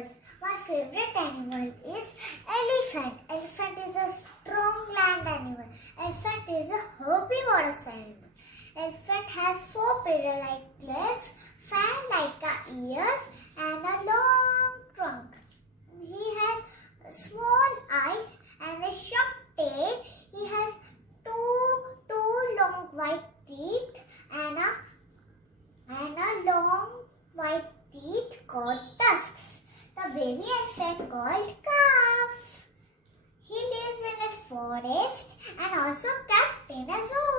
animals. My favorite animal is elephant. Elephant is a strong land animal. Elephant is a herbivorous animal. Elephant has 4 pillar-like legs, fan-like ears, and a long trunk. He has small eyes and a short tail. He has two long white teeth and a long white teeth called tusks. The baby elephant called calf. He lives in a forest and also kept in a zoo.